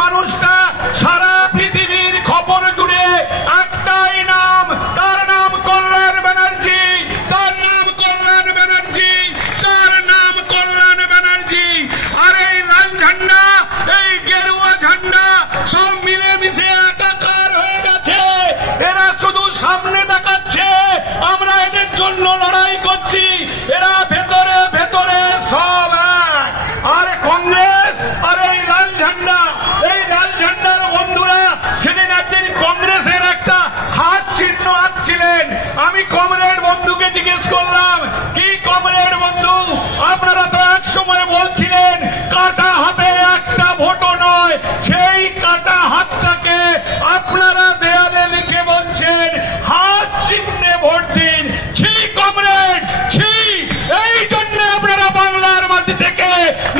মানুষটা সারা পৃথিবীর খবর জুড়ে একটাই নাম, তার নাম কল্যাণ ব্যানার্জি, তার নাম কল্যাণ ব্যানার্জি, তার নাম কল্যাণ ব্যানার্জি। আর এই লাল ঝান্ডা, এই গেরুয়া ঝান্ডা সব মিলেমিশে একাকার হয়ে গেছে। এরা শুধু সামনে দেখাচ্ছে আমরা এদের জন্য লড়াই করছি, এরা ভেতরে ভেতরে সব এক। আর কংগ্রেস আর এই লাল ঝান্ডা, এই লাল ঝান্ডার বন্ধুরা সেদিন একদিন কংগ্রেসের একটা হাত চিহ্ন আঁকছিলেন। আমি কমরেড বন্ধুকে জিজ্ঞেস করলাম, কি কমরেড বন্ধু, আপনারা তো এক সময় বলছিলেন কাটা হাতে একটা ভোটও নয়, সেই কাটা হাতটাকে আপনারা দেয়ালে লিখে বলছেন হাত চিহ্নে ভোট দিন। ছি কমরেড, ছি। এই জন্য আপনারা বাংলার মাটি থেকে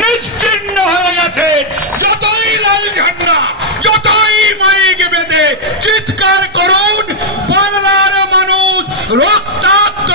নিশ্চিহ্ন হয়ে গেছেন। যতই লাল ঝান্ডা, যতই মাইক বেঁধে চিৎকার করুন, বাংলার মানুষ রক্তাক্ত